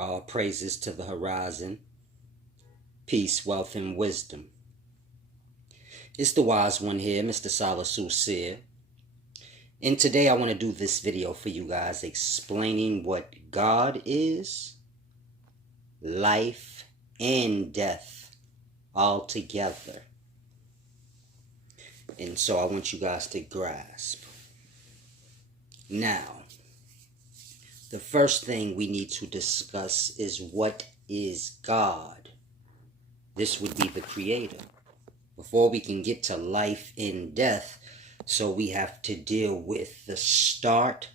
All praises to the horizon. Peace, wealth, and wisdom. It's the wise one here, Mr. Salisu Seer. And today I want to do this video for you guys explaining what God is, life, and death all together. And so I want you guys to grasp. Now, the first thing we need to discuss is what is God. This would be the Creator. Before we can get to life and death, so we have to deal with the start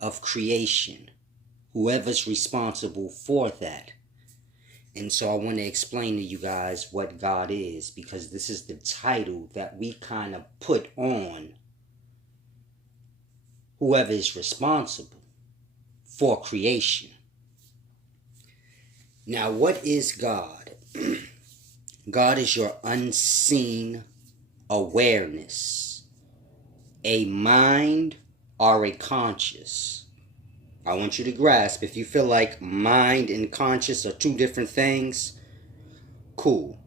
of creation. Whoever's responsible for that. And so I want to explain to you guys what God is, because this is the title that we kind of put on whoever is responsible for creation. Now, what is God? God is your unseen awareness, a mind or a conscious. I want you to grasp, if you feel like mind and conscious are two different things, cool.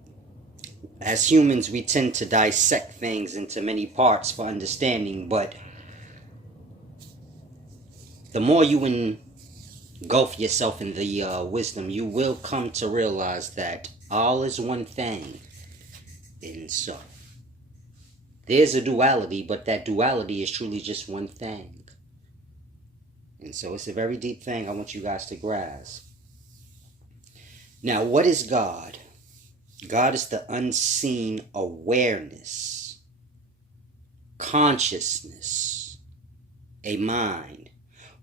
As humans, we tend to dissect things into many parts for understanding, but the more you engulf yourself in the wisdom, you will come to realize that all is one thing. And so, there's a duality, but that duality is truly just one thing. And so it's a very deep thing I want you guys to grasp. Now, what is God? God is the unseen awareness, consciousness, a mind.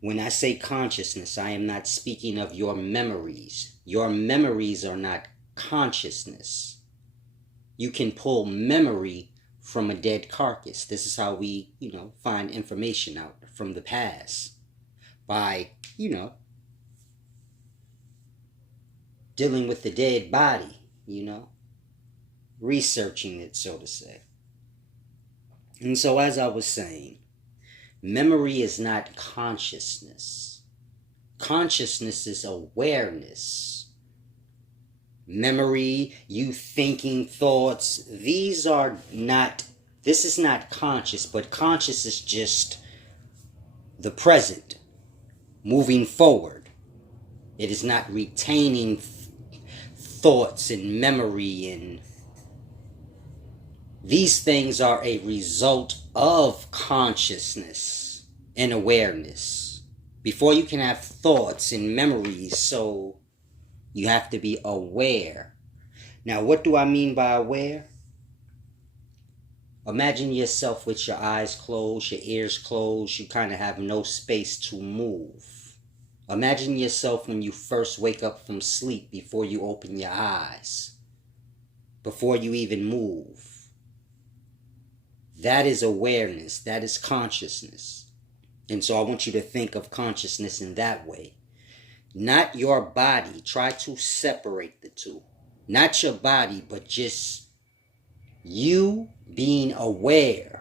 When I say consciousness, I am not speaking of your memories. Your memories are not consciousness. You can pull memory from a dead carcass. This is how we, find information out from the past. By, dealing with the dead body, researching it, so to say. And so, as I was saying, memory is not consciousness. Consciousness is awareness. Memory, you thinking thoughts, this is not conscious, but conscious is just the present, moving forward. It is not retaining thoughts and memory, and these things are a result of consciousness and awareness. Before you can have thoughts and memories, so you have to be aware. Now, what do I mean by aware? Imagine yourself with your eyes closed, your ears closed, you kind of have no space to move. Imagine yourself when you first wake up from sleep, before you open your eyes, before you even move. That is awareness, that is consciousness. And so I want you to think of consciousness in that way. Not your body. Try to separate the two. Not your body, but just you being aware.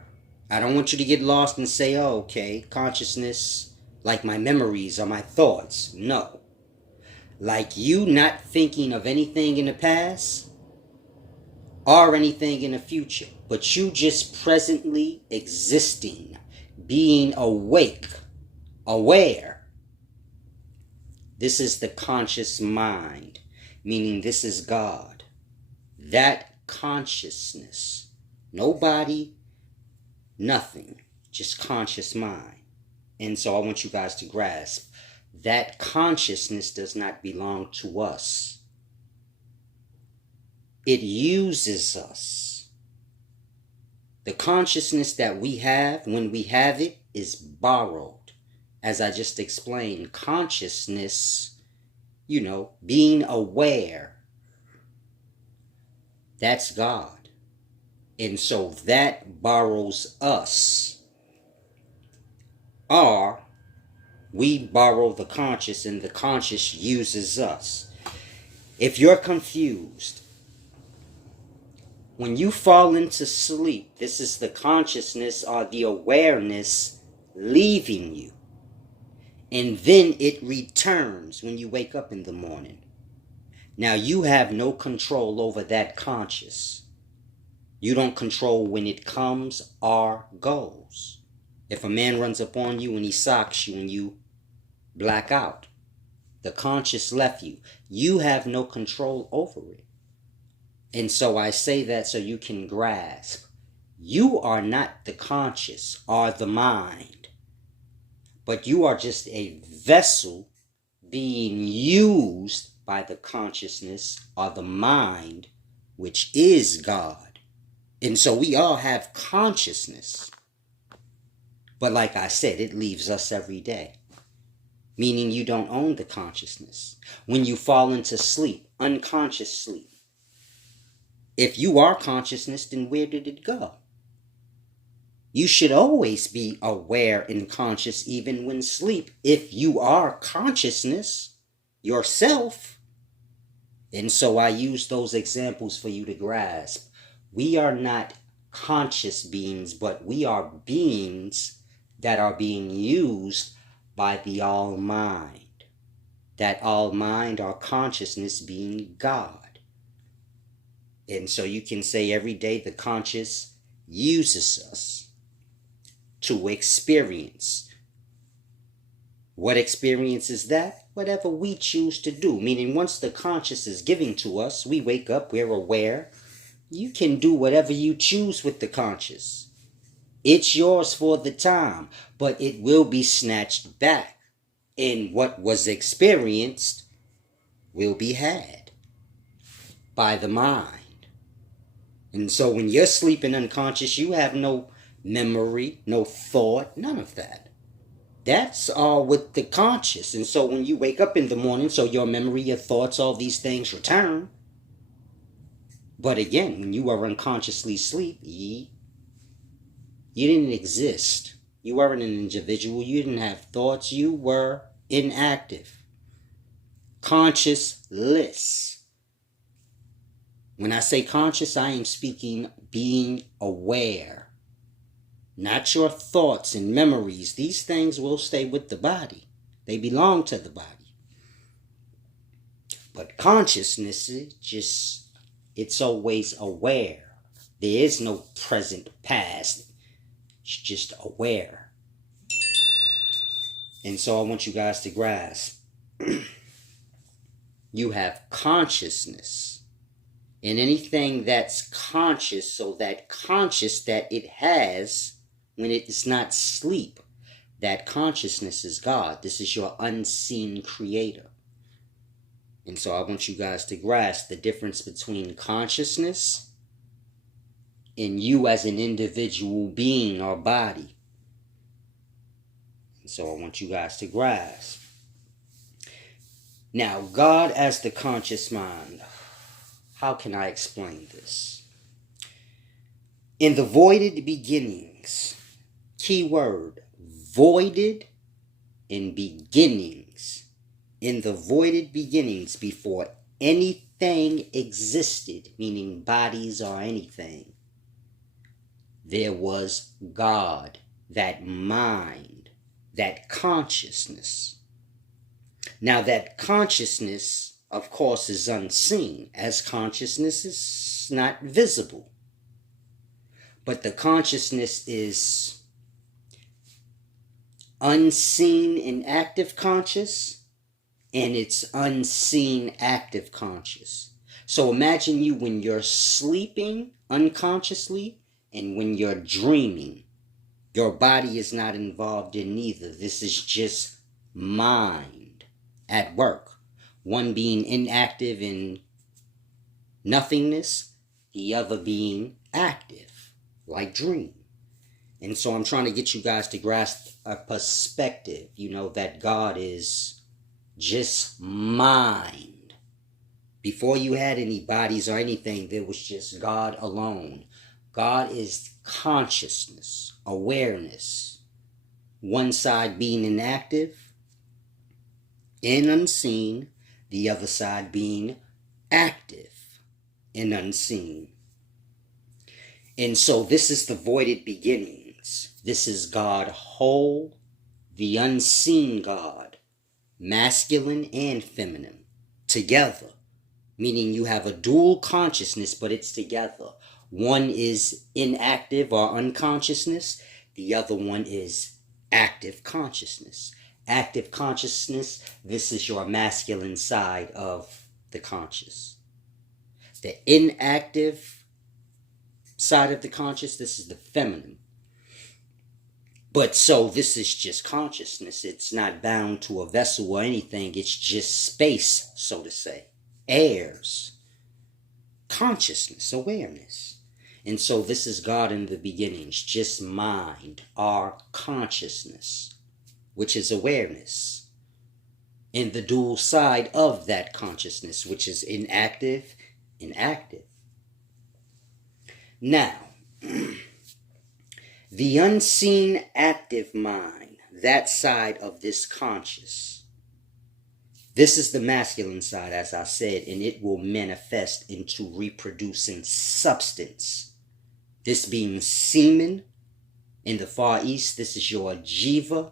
I don't want you to get lost and say, oh, okay, consciousness, like my memories or my thoughts. No. Like you not thinking of anything in the past or anything in the future, but you just presently existing, being awake, aware. This is the conscious mind, meaning this is God. That consciousness, no body, nothing, just conscious mind. And so I want you guys to grasp that consciousness does not belong to us. It uses us. The consciousness that we have, when we have it, is borrowed. As I just explained, consciousness, being aware, that's God. And so that borrows us. Or we borrow the conscious and the conscious uses us. If you're confused, when you fall into sleep, this is the consciousness or the awareness leaving you. And then it returns when you wake up in the morning. Now you have no control over that conscious. You don't control when it comes or goes. If a man runs up on you and he socks you and you black out, the conscious left you. You have no control over it. And so I say that so you can grasp. You are not the conscious or the mind, but you are just a vessel being used by the consciousness or the mind, which is God. And so we all have consciousness. But like I said, it leaves us every day. Meaning you don't own the consciousness. When you fall into sleep, unconscious sleep. If you are consciousness, then where did it go? You should always be aware and conscious even when sleep. If you are consciousness yourself. And so I use those examples for you to grasp. We are not conscious beings, but we are beings that are being used by the all mind. That all mind or consciousness being God. And so you can say every day the conscious uses us to experience. What experience is that? Whatever we choose to do. Meaning once the conscious is giving to us, we wake up, we're aware. You can do whatever you choose with the conscious. It's yours for the time, but it will be snatched back. And what was experienced will be had by the mind. And so when you're sleeping unconscious, you have no memory, no thought, none of that. That's all with the conscious. And so when you wake up in the morning, so your memory, your thoughts, all these things return. But again, when you are unconsciously asleep, you didn't exist. You weren't an individual. You didn't have thoughts. You were inactive. Consciousless. When I say conscious, I am speaking being aware. Not your thoughts and memories. These things will stay with the body. They belong to the body. But consciousness is just... it's always aware. There is no present, past. It's just aware. And so I want you guys to grasp. You have consciousness. And anything that's conscious, so that conscious that it has when it is not sleep, that consciousness is God. This is your unseen creator. And so I want you guys to grasp the difference between consciousness and you as an individual being or body. And so I want you guys to grasp. Now, God as the conscious mind. How can I explain this? In the voided beginnings, key word, voided and beginnings. In the voided beginnings, before anything existed, meaning bodies or anything, there was God, that mind, that consciousness. Now that consciousness, of course, is unseen, as consciousness is not visible. But the consciousness is unseen and active conscious, and it's unseen active conscious. So imagine you when you're sleeping unconsciously and when you're dreaming. Your body is not involved in neither. This is just mind at work. One being inactive in nothingness, the other being active, like dream. And so I'm trying to get you guys to grasp a perspective, that God is just mind. Before you had any bodies or anything, there was just God alone. God is consciousness, awareness. One side being inactive and unseen, the other side being active and unseen. And so this is the voided beginnings. This is God whole, the unseen God, masculine and feminine, together. Meaning you have a dual consciousness, but it's together. One is inactive or unconsciousness. The other one is active consciousness. Active consciousness, this is your masculine side of the conscious. The inactive side of the conscious, this is the feminine. But so this is just consciousness. It's not bound to a vessel or anything. It's just space, so to say. Airs. Consciousness, awareness. And so this is God in the beginnings, just mind, our consciousness, which is awareness. And the dual side of that consciousness, which is inactive and active. Now, the unseen active mind, that side of this conscious, this is the masculine side, as I said, and it will manifest into reproducing substance. This being semen in the Far East, this is your jiva.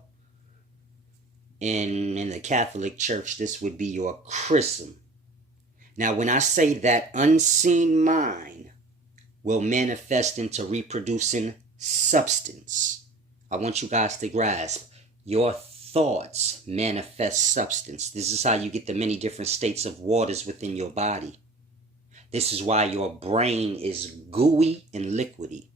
And in the Catholic Church, this would be your chrism. Now, when I say that unseen mind will manifest into reproducing substance, I want you guys to grasp your thoughts manifest substance. This is how you get the many different states of waters within your body. This is why your brain is gooey and liquidy.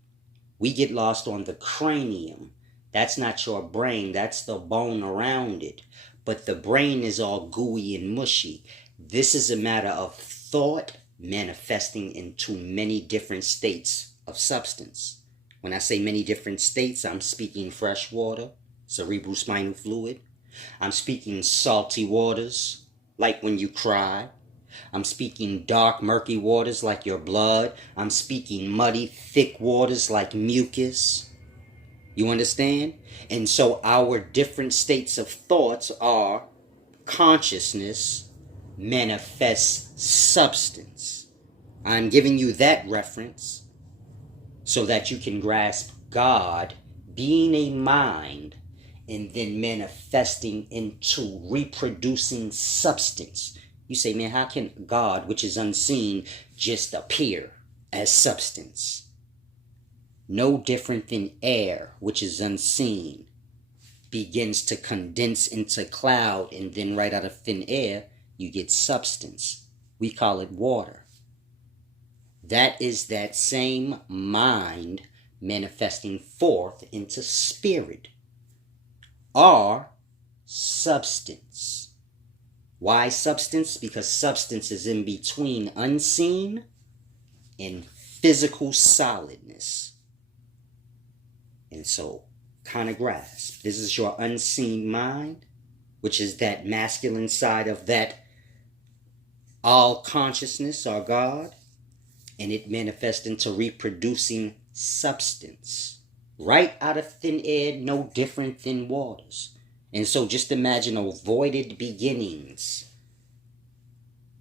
We get lost on the cranium. That's not your brain, that's the bone around it. But the brain is all gooey and mushy. This is a matter of thought manifesting into many different states of substance. When I say many different states, I'm speaking fresh water, cerebrospinal fluid. I'm speaking salty waters, like when you cry. I'm speaking dark, murky waters like your blood. I'm speaking muddy, thick waters like mucus. You understand? And so our different states of thoughts are consciousness manifests substance. I'm giving you that reference so that you can grasp God being a mind and then manifesting into reproducing substance. You say, man, how can God, which is unseen, just appear as substance? No different than air, which is unseen, begins to condense into cloud, and then right out of thin air, you get substance. We call it water. That is that same mind manifesting forth into spirit, or substance. Why substance? Because substance is in between unseen and physical solidness. And so, kind of grasp. This is your unseen mind, which is that masculine side of that all consciousness or God. And it manifests into reproducing substance. Right out of thin air, no different than waters. And so just imagine avoided beginnings.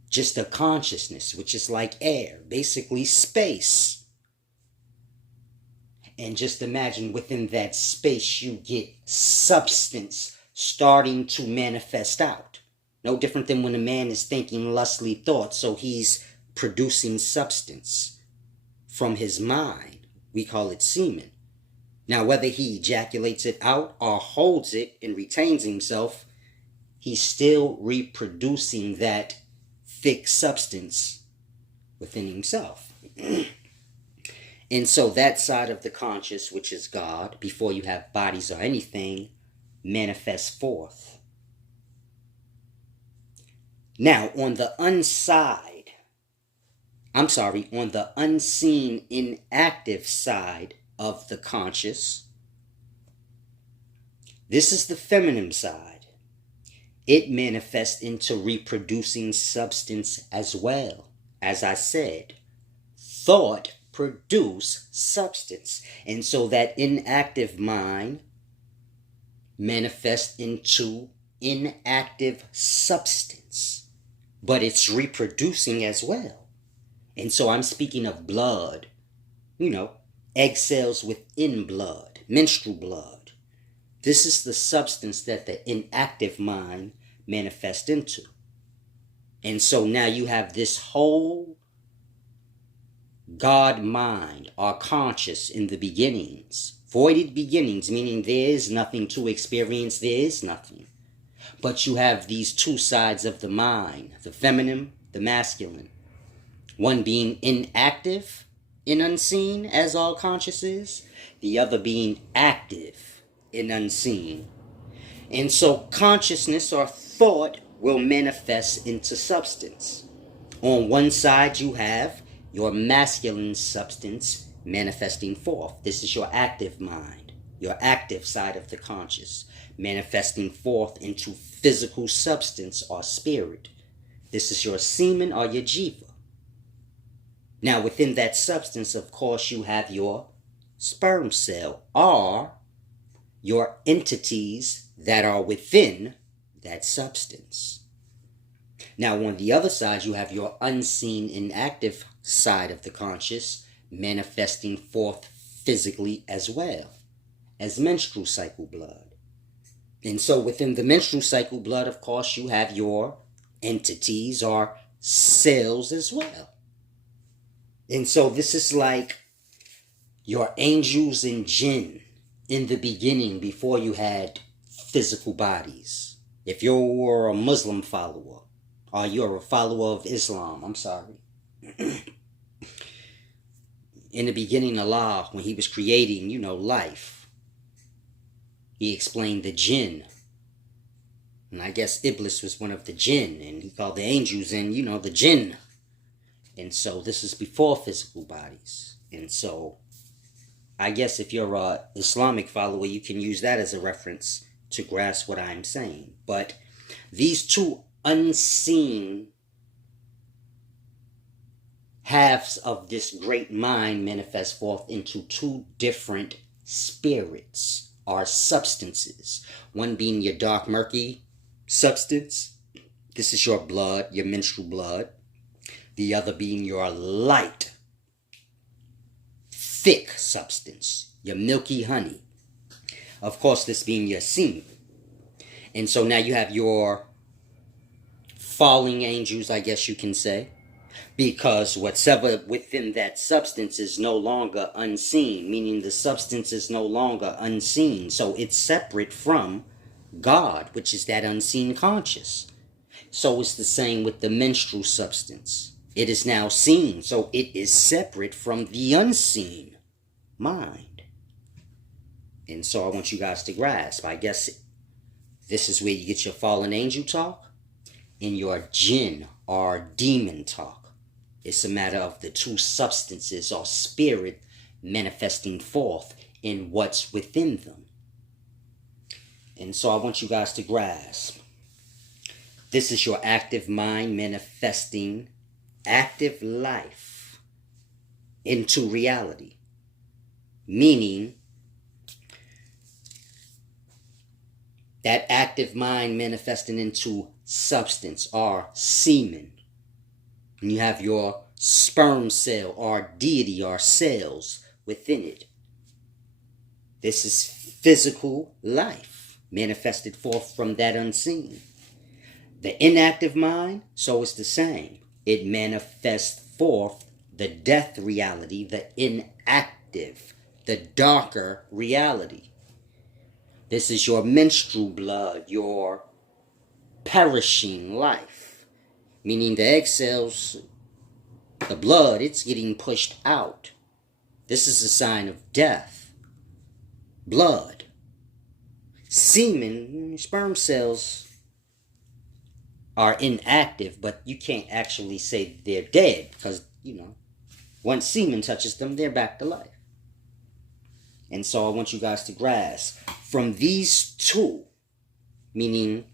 Just a consciousness, which is like air, basically space. And just imagine within that space you get substance starting to manifest out. No different than when a man is thinking lustly thoughts, so he's producing substance from his mind. We call it semen. Now, whether he ejaculates it out or holds it and retains himself, he's still reproducing that thick substance within himself. And so that side of the conscious, which is God, before you have bodies or anything, manifests forth. Now, on the unseen, inactive side of the conscious, this is the feminine side. It manifests into reproducing substance as well. As I said, thought produce substance. And so that inactive mind manifests into inactive substance. But it's reproducing as well. And so I'm speaking of blood, egg cells within blood, menstrual blood. This is the substance that the inactive mind manifests into. And so now you have this whole God mind, or conscious in the beginnings. Voided beginnings, meaning there is nothing to experience, there is nothing. But you have these two sides of the mind, the feminine, the masculine. One being inactive and unseen, as all conscious is. The other being active and unseen. And so consciousness or thought will manifest into substance. On one side you have your masculine substance manifesting forth. This is your active mind, your active side of the conscious, manifesting forth into physical substance or spirit. This is your semen or your jiva. Now within that substance, of course, you have your sperm cell, or your entities that are within that substance. Now on the other side, you have your unseen inactive side of the conscious manifesting forth physically as well as menstrual cycle blood. And so within the menstrual cycle blood, of course, you have your entities or cells as well. And so this is like your angels and jinn in the beginning, before you had physical bodies. If you were a Muslim follower, or you're a follower of Islam, in the beginning, Allah, when he was creating, life, he explained the jinn. And I guess Iblis was one of the jinn, and he called the angels in, the jinn. And so this is before physical bodies. And so I guess if you're a Islamic follower, you can use that as a reference to grasp what I'm saying. But these two unseen halves of this great mind manifest forth into two different spirits or substances. One being your dark, murky substance. This is your blood, your menstrual blood. The other being your light, thick substance, your milky honey. Of course, this being your semen. And so now you have your falling angels, I guess you can say, because whatever within that substance is no longer unseen, meaning the substance is no longer unseen. So it's separate from God, which is that unseen conscious. So it's the same with the menstrual substance. It is now seen, so it is separate from the unseen mind. And so I want you guys to grasp, I guess this is where you get your fallen angel talk and your jinn or demon talk. It's a matter of the two substances or spirit manifesting forth in what's within them. And so I want you guys to grasp, this is your active mind manifesting active life into reality, meaning that active mind manifesting into substance or semen. And you have your sperm cell or deity or cells within it. This is physical life manifested forth from that unseen. The inactive mind, so it's the same. It manifests forth the death reality, the inactive, the darker reality. This is your menstrual blood, your perishing life. Meaning the egg cells, the blood, it's getting pushed out. This is a sign of death. Blood. Semen, sperm cells are inactive, but you can't actually say they're dead because, once semen touches them, they're back to life. And so I want you guys to grasp from these two, meaning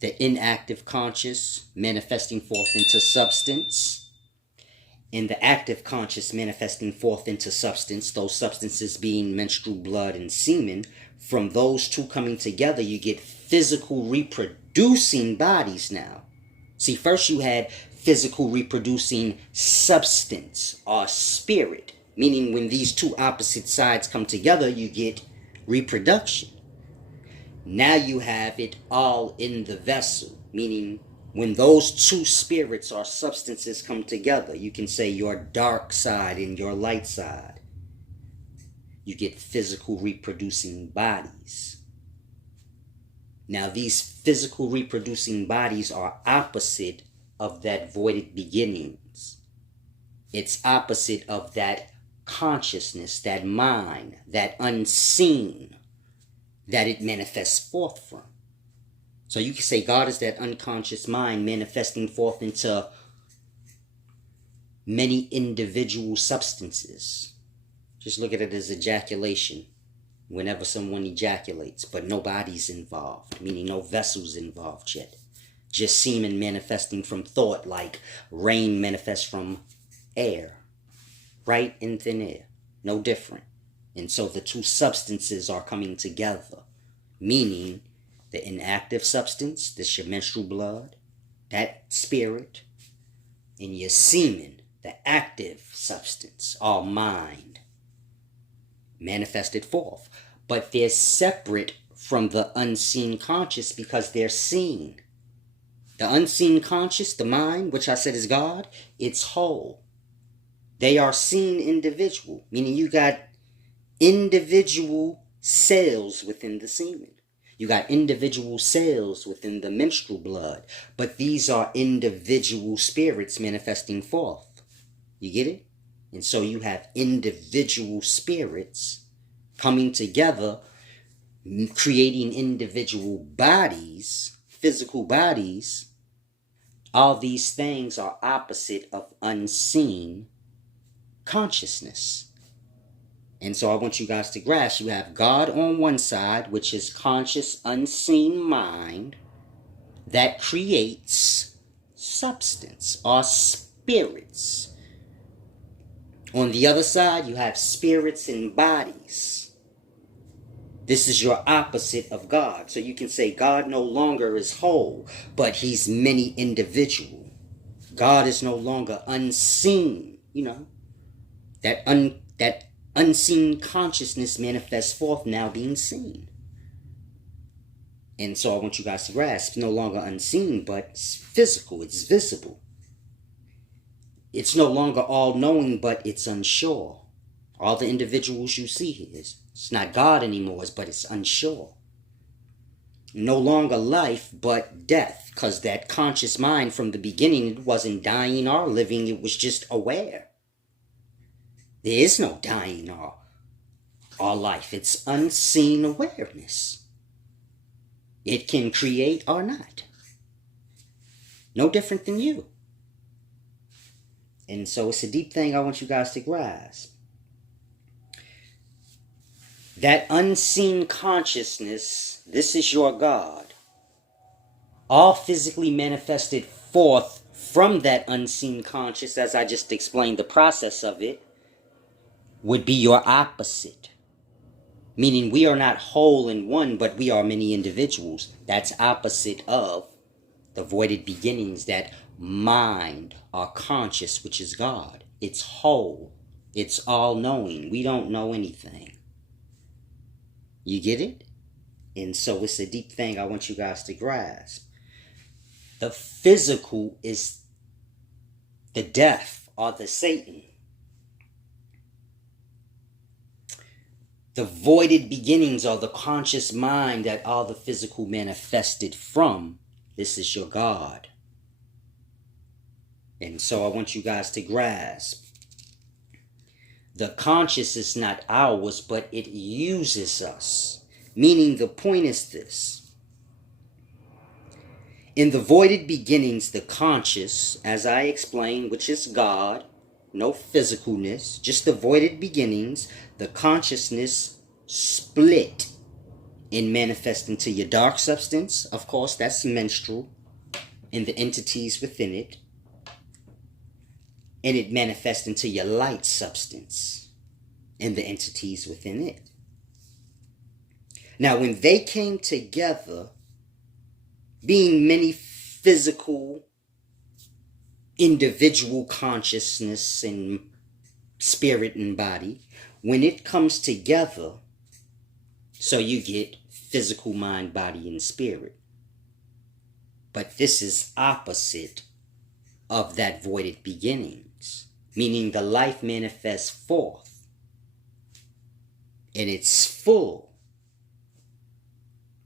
the inactive conscious manifesting forth into substance, and the active conscious manifesting forth into substance, those substances being menstrual blood and semen. From those two coming together, you get physical reproducing bodies now. See, first you had physical reproducing substance or spirit, meaning when these two opposite sides come together, you get reproduction. Now you have it all in the vessel, meaning when those two spirits or substances come together, you can say your dark side and your light side. You get physical reproducing bodies. Now, these physical reproducing bodies are opposite of that voided beginnings. It's opposite of that consciousness, that mind, that unseen that it manifests forth from. So you can say God is that unconscious mind manifesting forth into many individual substances. Just look at it as ejaculation. Whenever someone ejaculates, but nobody's involved, meaning no vessels involved yet. Just semen manifesting from thought, like rain manifests from air, right in thin air, no different. And so the two substances are coming together, meaning the inactive substance, this your menstrual blood, that spirit, and your semen, the active substance, or mind, manifested forth. But they're separate from the unseen conscious because they're seen. The unseen conscious, the mind, which I said is God, it's whole. They are seen individual, meaning you got individual cells within the semen. You got individual cells within the menstrual blood, but these are individual spirits manifesting forth. You get it? And so you have individual spirits coming together, creating individual bodies, physical bodies. All these things are opposite of unseen consciousness. And so I want you guys to grasp, you have God on one side, which is conscious, unseen mind that creates substance or spirits. On the other side, you have spirits and bodies. This is your opposite of God. So you can say God no longer is whole, but he's many individual. God is no longer unseen, that unseen consciousness manifests forth now being seen. And so I want you guys to grasp, no longer unseen, but it's physical, it's visible. It's no longer all-knowing, but it's unsure. All the individuals you see here, it's not God anymore, but it's unsure. No longer life, but death, because that conscious mind from the beginning, it wasn't dying or living, it was just aware. There is no dying or life. It's unseen awareness. It can create or not. No different than you. And so it's a deep thing I want you guys to grasp. That unseen consciousness, this is your God, all physically manifested forth from that unseen conscious, as I just explained the process of it, would be your opposite. Meaning we are not whole in one, but we are many individuals. That's opposite of the voided beginnings, that mind or conscious, which is God. It's whole. It's all-knowing. We don't know anything. You get it? And so it's a deep thing I want you guys to grasp. The physical is the death or the Satan. The voided beginnings are the conscious mind that all the physical manifested from. This is your God. And so I want you guys to grasp. The conscious is not ours, but it uses us. Meaning the point is this. In the voided beginnings, the conscious, as I explained, which is God, no physicalness, just the voided beginnings, the consciousness split and manifest into your dark substance. Of course, that's menstrual, and the entities within it. And it manifests into your light substance and the entities within it. Now, when they came together, being many physical, individual consciousness and spirit and body, when it comes together, so you get physical mind, body, and spirit. But this is opposite of that voided beginnings, meaning the life manifests forth and it's full.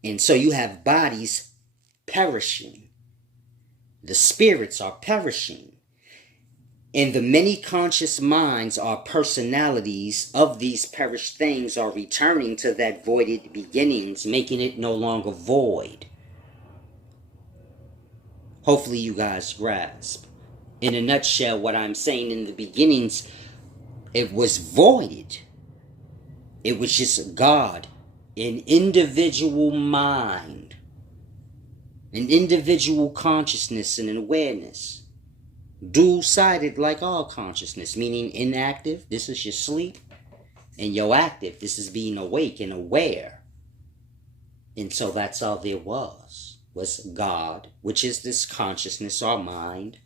And so you have bodies perishing. The spirits are perishing. And the many conscious minds or personalities of these perished things are returning to that voided beginnings, making it no longer void. Hopefully you guys grasp. In a nutshell, what I'm saying, in the beginnings, it was voided. It was just God, an individual mind, an individual consciousness and an awareness. Dual-sided like all consciousness, meaning inactive, this is your sleep, and your active, this is being awake and aware. And so that's all there was God, which is this consciousness or mind,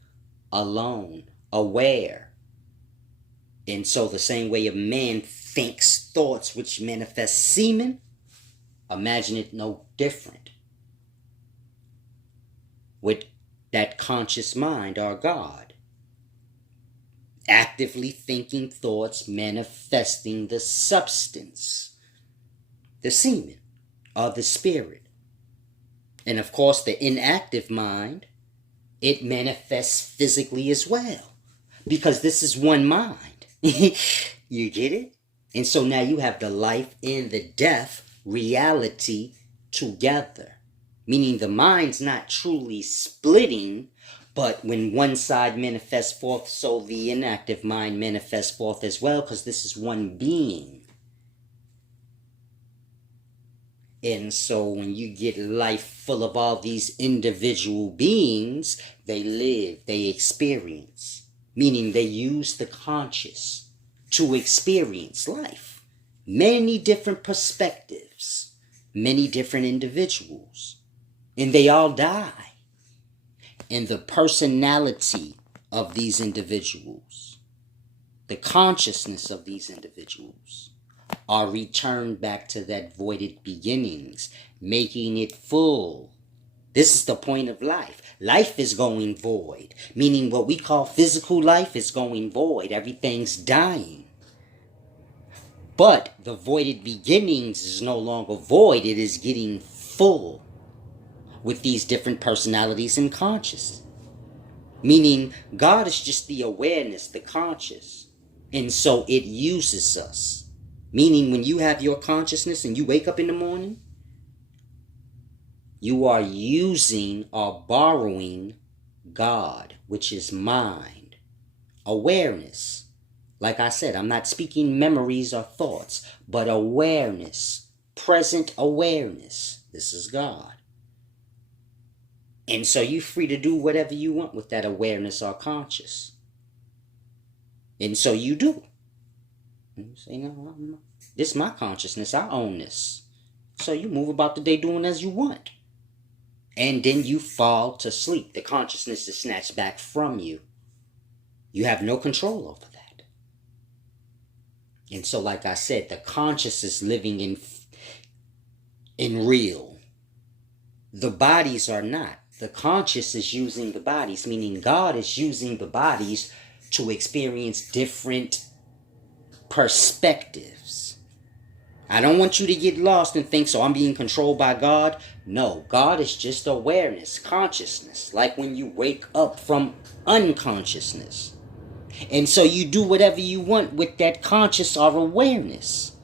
alone, aware. And so the same way a man thinks thoughts which manifest semen, imagine it no different with that conscious mind or God, actively thinking thoughts manifesting the substance, the semen or the spirit. And of course the inactive mind, it manifests physically as well, because this is one mind. You get it? And so now you have the life and the death reality together, meaning the mind's not truly splitting, but when one side manifests forth, so the inactive mind manifests forth as well, because this is one being. And so when you get life full of all these individual beings, they live, they experience, meaning they use the conscious to experience life. Many different perspectives, many different individuals, and they all die. And the personality of these individuals, the consciousness of these individuals, are returned back to that voided beginnings, making it full. This is the point of life. Life is going void, meaning what we call physical life is going void. Everything's dying. But the voided beginnings is no longer void. It is getting full with these different personalities and conscious. Meaning God is just the awareness, the conscious. And so it uses us. Meaning when you have your consciousness and you wake up in the morning, you are using or borrowing God, which is mind, awareness. Like I said, I'm not speaking memories or thoughts, but awareness, present awareness. This is God. And so you're free to do whatever you want with that awareness or conscious. And so you do. You say, no, this is my consciousness. I own this. So you move about the day doing as you want. And then you fall to sleep. The consciousness is snatched back from you. You have no control over that. And so, like I said, the conscious is living in real. The bodies are not. The conscious is using the bodies, meaning God is using the bodies to experience different perspectives. I don't want you to get lost and think, so I'm being controlled by God. No, God is just awareness, consciousness, like when you wake up from unconsciousness. And so you do whatever you want with that conscious or awareness.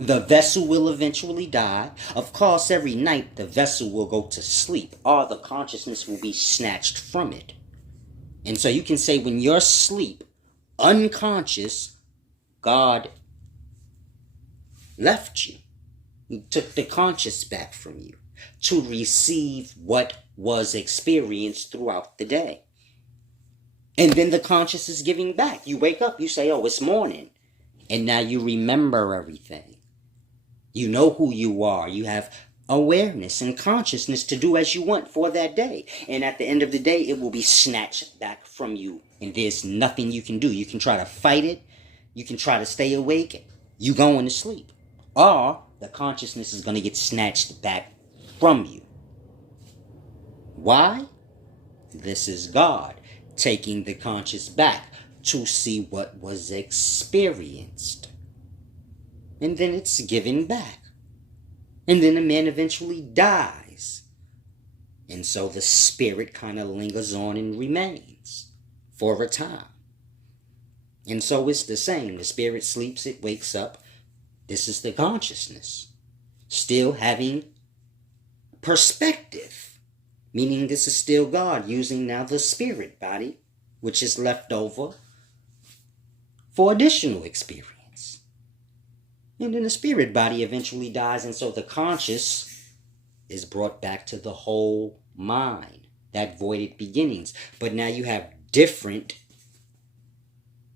The vessel will eventually die. Of course, every night the vessel will go to sleep, or the consciousness will be snatched from it. And so you can say when you're asleep, unconscious, God left you. He took the conscious back from you to receive what was experienced throughout the day. And then the conscious is giving back. You wake up, you say, oh, it's morning. And now you remember everything. You know who you are. You have awareness and consciousness to do as you want for that day. And at the end of the day, it will be snatched back from you. And there's nothing you can do. You can try to fight it. You can try to stay awake. You going to sleep. Or the consciousness is going to get snatched back from you. Why? This is God taking the conscious back to see what was experienced. And then it's given back. And then the man eventually dies. And so the spirit kind of lingers on and remains for a time. And so it's the same. The spirit sleeps, it wakes up. This is the consciousness. Still having perspective. Meaning this is still God using now the spirit body, which is left over for additional experience. And then the spirit body eventually dies, and so the conscious is brought back to the whole mind, that voided beginnings. But now you have different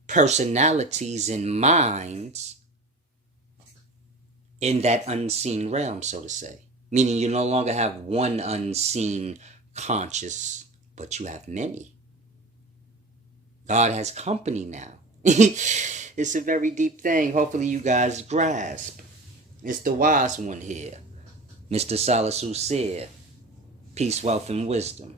personalities and minds in that unseen realm, so to say. Meaning you no longer have one unseen conscious, but you have many. God has company now. It's a very deep thing. Hopefully you guys grasp. It's the wise one here, Mr. Salisu Seer. Peace, wealth, and wisdom.